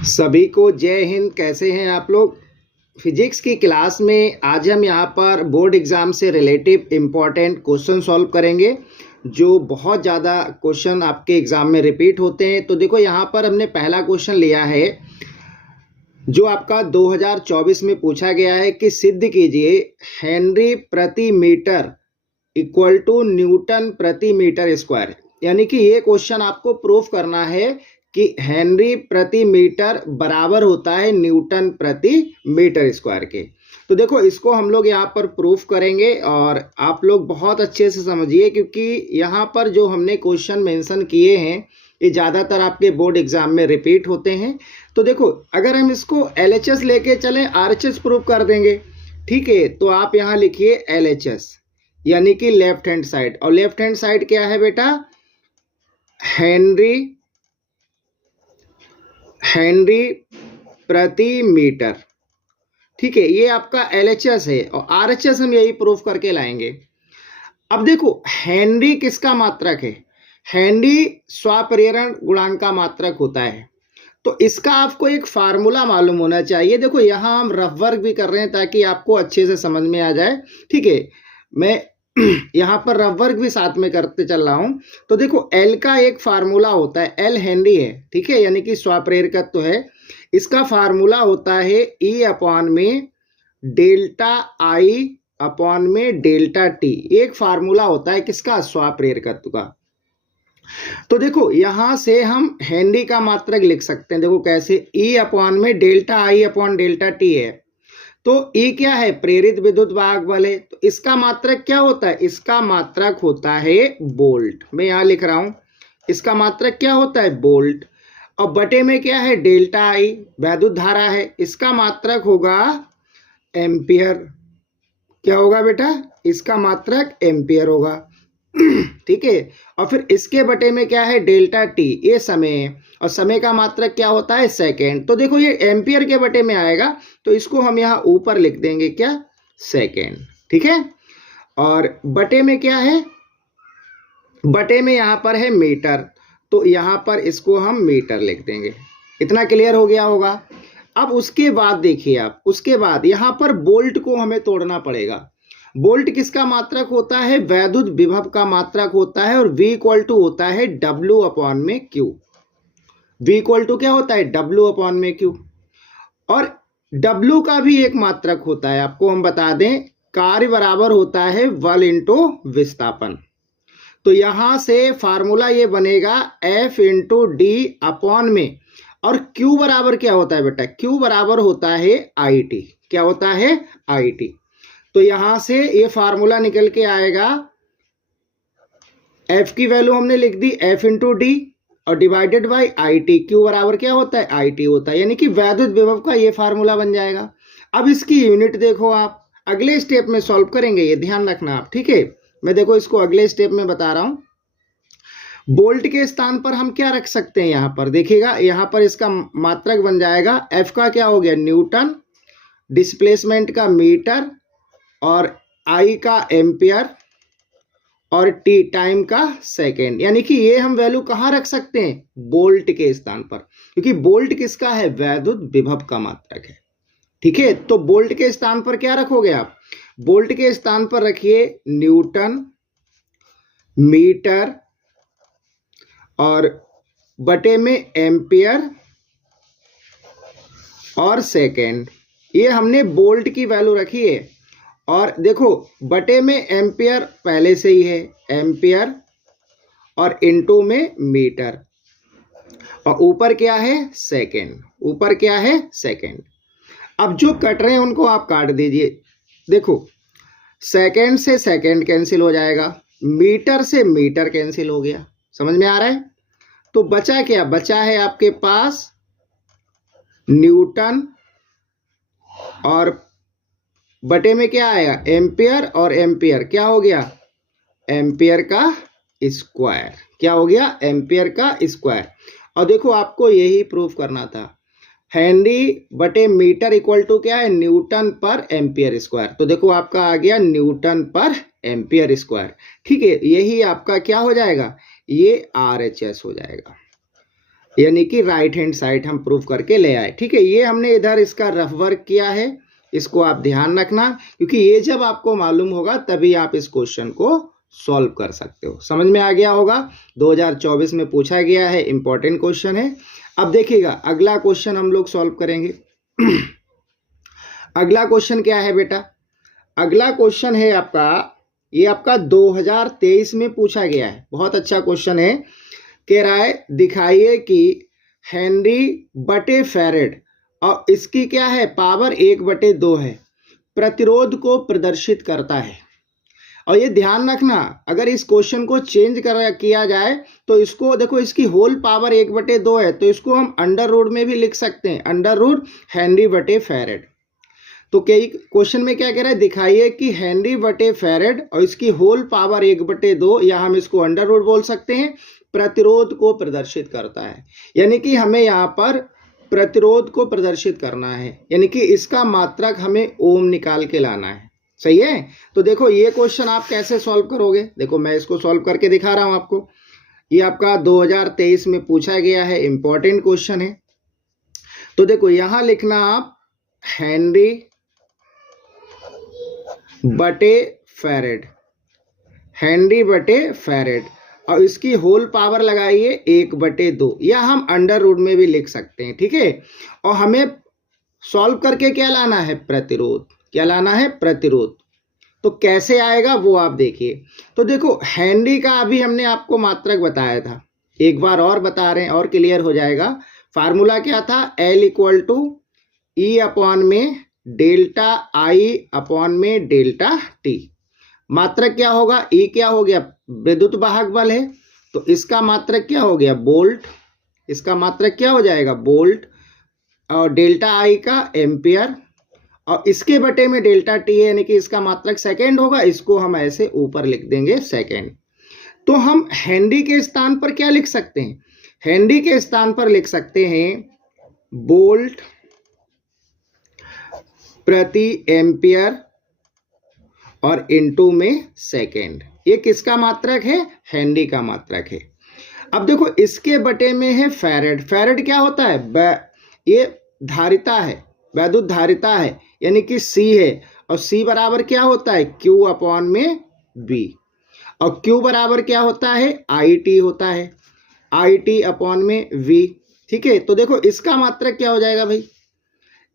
सभी को जय हिंद। कैसे हैं आप लोग। फिजिक्स की क्लास में आज हम यहाँ पर बोर्ड एग्जाम से रिलेटिव इम्पॉर्टेंट क्वेश्चन सॉल्व करेंगे, जो बहुत ज़्यादा क्वेश्चन आपके एग्जाम में रिपीट होते हैं। तो देखो यहाँ पर हमने पहला क्वेश्चन लिया है जो आपका 2024 में पूछा गया है कि सिद्ध कीजिए हेनरी प्रति मीटर इक्वल टू न्यूटन प्रति मीटर स्क्वायर। यानी कि ये क्वेश्चन आपको प्रूफ करना है कि हेनरी प्रति मीटर बराबर होता है न्यूटन प्रति मीटर स्क्वायर के। तो देखो इसको हम लोग यहाँ पर प्रूफ करेंगे और आप लोग बहुत अच्छे से समझिए, क्योंकि यहाँ पर जो हमने क्वेश्चन मेंशन किए हैं ये ज़्यादातर आपके बोर्ड एग्जाम में रिपीट होते हैं। तो देखो अगर हम इसको LHS लेके चलें RHS प्रूफ कर देंगे, ठीक है। तो आप यहाँ लिखिए LHS यानी कि लेफ्ट हैंड साइड, और लेफ्ट हैंड साइड क्या है बेटा, हेनरी प्रति मीटर, ठीक है। ये आपका LHS है और RHS हम यही प्रूफ करके लाएंगे। अब देखो हेनरी किसका मात्रक है, हेनरी स्वापरेरण गुणांक का मात्रक होता है। तो इसका आपको एक फार्मूला मालूम होना चाहिए। देखो यहाँ हम रफ वर्क भी कर रहे हैं ताकि आपको अच्छे से समझ में आ जाए, ठीक है। मैं यहाँ पर रफ वर्क भी साथ में करते चल रहा हूँ। तो देखो L का एक फार्मूला होता है, L हेनरी है, ठीक है, यानी कि स्वाप्रेरकत्व है। इसका फार्मूला होता है E अपॉन में डेल्टा I अपॉन में डेल्टा T। एक फार्मूला होता है किसका, स्वाप्रेरकत्व का। तो देखो यहां से हम हेनरी का मात्रक लिख सकते हैं। देखो कैसे, E अपॉन में delta I upon delta T है। तो E क्या है, प्रेरित विद्युत वाहक बल है। तो इसका मात्रक क्या होता है, इसका मात्रक होता है वोल्ट। मैं यहां लिख रहा हूं, इसका मात्रक क्या होता है, वोल्ट। और बटे में क्या है, डेल्टा I वैद्युत धारा है, इसका मात्रक होगा एम्पियर। क्या होगा बेटा, इसका मात्रक एम्पियर होगा, ठीक है। और फिर इसके बटे में क्या है, डेल्टा T, ये समय है, और समय का मात्रक क्या होता है, सेकेंड। तो देखो ये एम्पियर के बटे में आएगा, तो इसको हम यहाँ ऊपर लिख देंगे क्या, सेकेंड, ठीक है। और बटे में क्या है, बटे में यहाँ पर है मीटर, तो यहाँ पर इसको हम मीटर लिख देंगे। इतना क्लियर हो गया होगा। अब उसके बाद देखिए आप, उसके बाद यहाँ पर वोल्ट को हमें तोड़ना पड़ेगा। वोल्ट किसका मात्रक होता है, वैद्युत विभव का मात्रक होता है, और V इक्वल टू होता है W अपॉन में Q। V इक्वल टू क्या होता है, W अपॉन में Q। और W का भी एक मात्रक होता है, आपको हम बता दें, कार्य बराबर होता है बल इंटू विस्थापन। तो यहां से फार्मूला ये बनेगा F इंटू D अपॉन में, और Q बराबर क्या होता है बेटा, Q बराबर होता है IT। क्या होता है, IT। तो यहां से ये फार्मूला निकल के आएगा, F की वैल्यू हमने लिख दी F इंटू डी और डिवाइडेड बाई IT। Q बराबर क्या होता है, IT होता है, यानी कि वैद्युत विभव का ये फार्मूला बन जाएगा। अब इसकी यूनिट देखो, आप अगले स्टेप में सॉल्व करेंगे, ये ध्यान रखना आप, ठीक है। मैं देखो इसको अगले स्टेप में बता रहा हूं। वोल्ट के स्थान पर हम क्या रख सकते हैं, यहां पर देखिएगा, यहां पर इसका मात्रक बन जाएगा, F का क्या हो गया, न्यूटन, डिस्प्लेसमेंट का मीटर, और I का एम्पियर, और T टाइम का सेकेंड। यानी कि ये हम वैल्यू कहां रख सकते हैं, वोल्ट के स्थान पर, क्योंकि वोल्ट किसका है, वैद्युत विभव का मात्रक है, ठीक है। तो वोल्ट के स्थान पर क्या रखोगे आप, वोल्ट के स्थान पर रखिए न्यूटन, मीटर, और बटे में एम्पियर और सेकेंड। ये हमने वोल्ट की वैल्यू रखी है। और देखो बटे में एम्पियर पहले से ही है, एम्पियर, और इनटू में मीटर, और ऊपर क्या है, सेकेंड, ऊपर क्या है, सेकेंड। अब जो कट रहे हैं उनको आप काट दीजिए। देखो सेकेंड से सेकेंड कैंसिल हो जाएगा, मीटर से मीटर कैंसिल हो गया, समझ में आ रहा है। तो बचा क्या, बचा है आपके पास न्यूटन, और बटे में क्या आया, एम्पियर, और एम्पियर क्या हो गया, एम्पियर का स्क्वायर। क्या हो गया, एम्पियर का स्क्वायर। और देखो आपको यही प्रूफ करना था, हेनरी बटे मीटर इक्वल टू क्या है, न्यूटन पर एम्पियर स्क्वायर। तो देखो आपका आ गया न्यूटन पर एम्पियर स्क्वायर, ठीक है। यही आपका क्या हो जाएगा, ये RHS हो जाएगा। यानी कि राइट हैंड साइड हम प्रूव करके ले आए। ठीक है, ये हमने इधर इसका रफ वर्क किया है, इसको आप ध्यान रखना, क्योंकि ये जब आपको मालूम होगा तभी आप इस क्वेश्चन को सॉल्व कर सकते हो। समझ में आ गया होगा, 2024 में पूछा गया है, इंपॉर्टेंट क्वेश्चन है। अब देखिएगा अगला क्वेश्चन हम लोग सॉल्व करेंगे। अगला क्वेश्चन क्या है बेटा? अगला क्वेश्चन है आपका, ये आपका 2023 में पूछा गया है, बहुत अच्छा क्वेश्चन है। कह रहा है दिखाइए कि हेनरी बटे फैरेड और इसकी क्या है पावर 1/2 है, प्रतिरोध को प्रदर्शित करता है। और ये ध्यान रखना, अगर इस क्वेश्चन को चेंज किया जाए तो इसको देखो, इसकी होल पावर 1/2 है, तो इसको हम अंडर रूट में भी लिख सकते हैं, अंडर रूट हेनरी बटे फैरेड। तो कई क्वेश्चन में क्या कह रहा है, दिखाइए कि हेनरी बटे फैरेड और इसकी होल पावर 1/2, या हम इसको अंडर रूट बोल सकते हैं, प्रतिरोध को प्रदर्शित करता है। यानी कि हमें यहाँ पर प्रतिरोध को प्रदर्शित करना है, यानी कि इसका मात्रक हमें ओम निकाल के लाना है। सही है, तो देखो ये क्वेश्चन आप कैसे सॉल्व करोगे, देखो मैं इसको सॉल्व करके दिखा रहा हूं आपको। ये आपका 2023 में पूछा गया है, इंपॉर्टेंट क्वेश्चन है। तो देखो यहां लिखना आप हेनरी बटे फैरेड, हेनरी बटे फैरेड, और इसकी होल पावर लगाइए 1/2, या हम अंडर रूट में भी लिख सकते हैं। ठीक है, और हमें सॉल्व करके क्या लाना है, प्रतिरोध। क्या लाना है, प्रतिरोध। तो कैसे आएगा वो आप देखिए। तो देखो हेनरी का अभी हमने आपको मात्रक बताया था, एक बार और बता रहे हैं और क्लियर हो जाएगा। फार्मूला क्या था, L = E अपॉन में डेल्टा I अपॉन में डेल्टा T। मात्रक क्या होगा, E क्या हो गया, विद्युत वाहक बल है, तो इसका मात्रक क्या हो गया, वोल्ट। इसका मात्रक क्या हो जाएगा, वोल्ट, और डेल्टा I का एम्पियर, और इसके बटे में डेल्टा T है, यानी कि इसका मात्रक सेकेंड होगा, इसको हम ऐसे ऊपर लिख देंगे सेकेंड। तो हम हेनरी के स्थान पर क्या लिख सकते हैं, हेनरी के स्थान पर लिख सकते हैं वोल्ट प्रति एम्पियर और इनटू में सेकेंड। ये किसका मात्रक है, हेनरी का मात्रक है। अब देखो इसके बटे में है फैरेड। फैरेड क्या होता है, ये धारिता है, वैद्युत धारिता है, यानी कि C है, और C बराबर क्या होता है, Q अपॉन में V, और Q बराबर क्या होता है, IT होता है, IT अपॉन में V। ठीक है, तो देखो इसका मात्रक क्या हो जाएगा भाई,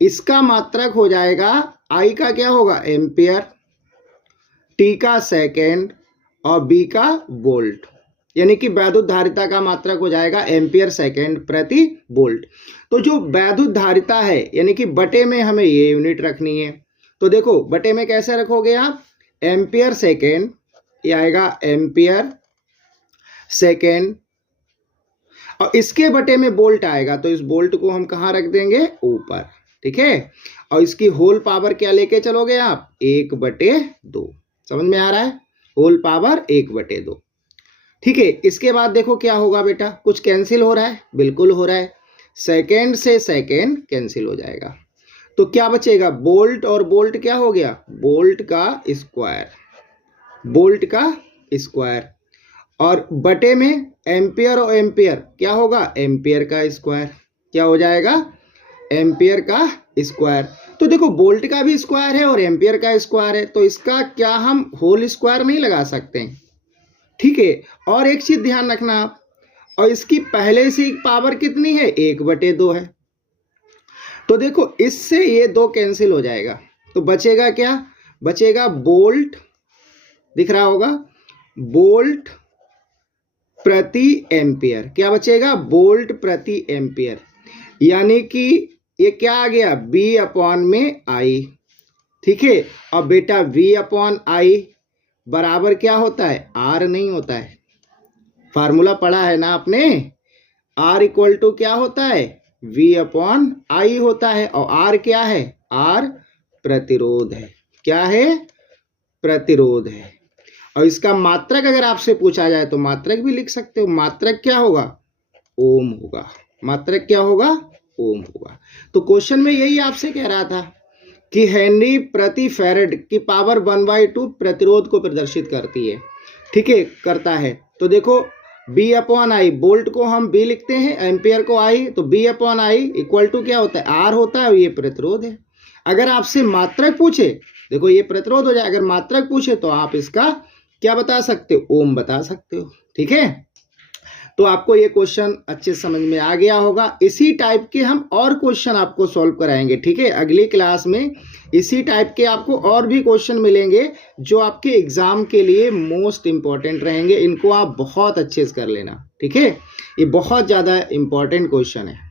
इसका मात्रक हो जाएगा, I का क्या होगा एम्पियर, T का सेकेंड, और B का वोल्ट, यानी कि वैद्युत धारिता का मात्रक हो जाएगा एम्पियर सेकेंड प्रति वोल्ट। तो जो वैद्युत धारिता है, यानी कि बटे में हमें ये यूनिट रखनी है। तो देखो बटे में कैसे रखोगे आप, एम्पियर सेकेंड, ये आएगा एम्पियर सेकेंड, और इसके बटे में वोल्ट आएगा, तो इस वोल्ट को हम कहाँ रख देंगे, ऊपर। ठीक है, और इसकी होल पावर क्या लेके चलोगे आप, 1/2। समझ में आ रहा है, होल पावर 1/2। ठीक है, इसके बाद देखो क्या होगा बेटा, कुछ कैंसिल हो रहा है, बिल्कुल हो रहा है, सेकेंड से सेकेंड कैंसिल हो जाएगा, तो क्या बचेगा, बोल्ट और बोल्ट क्या हो गया, बोल्ट का स्क्वायर, बोल्ट का स्क्वायर, और बटे में एम्पियर और एम्पियर क्या होगा, एम्पियर का स्क्वायर। क्या हो जाएगा, एम्पियर का स्क्वायर। तो देखो बोल्ट का भी स्क्वायर है और एम्पियर का स्क्वायर है, तो इसका क्या हम होल स्क्वायर नहीं लगा सकते हैं। ठीक है, और एक चीज ध्यान रखना आप, और इसकी पहले से पावर कितनी है, 1/2 है। तो देखो इससे ये 2 कैंसिल हो जाएगा, तो बचेगा क्या, बचेगा बोल्ट, दिख रहा होगा, बोल्ट प्रति एम्पियर। क्या बचेगा, बोल्ट प्रति एम्पियर, यानी कि ये क्या आ गया, B अपॉन में I। ठीक है, और बेटा V अपॉन I बराबर क्या होता है, R नहीं होता है, फार्मूला पढ़ा है ना आपने, R = क्या होता है, V अपॉन I होता है, और R क्या है, R प्रतिरोध है। क्या है, प्रतिरोध है। और इसका मात्रक अगर आपसे पूछा जाए तो मात्रक भी लिख सकते हो, मात्रक क्या होगा, ओम होगा, मात्रक क्या होगा, ओम होगा। तो क्वेश्चन में यही आपसे कह रहा था कि हेनरी प्रति फैरेड की पावर 1/2 प्रतिरोध को प्रदर्शित करती है। ठीक है, करता है। तो देखो बी अपॉन आई, वोल्ट को हम बी लिखते हैं, एम्पियर को आई, तो B upon I equal to क्या होता है, आर होता है, और ये प्रतिरोध है। अगर आपसे मात्रक पूछे, देखो ये प्रतिरोध हो जाए, अगर मात्रक पूछे तो आप इसका क्या बता सकते हो, ओम बता सकते हो। ठीक है, तो आपको ये क्वेश्चन अच्छे समझ में आ गया होगा। इसी टाइप के हम और क्वेश्चन आपको सॉल्व कराएंगे। ठीक है, अगली क्लास में इसी टाइप के आपको और भी क्वेश्चन मिलेंगे जो आपके एग्जाम के लिए मोस्ट इंपॉर्टेंट रहेंगे। इनको आप बहुत अच्छे से कर लेना। ठीक है, ये बहुत ज़्यादा इंपॉर्टेंट क्वेश्चन है।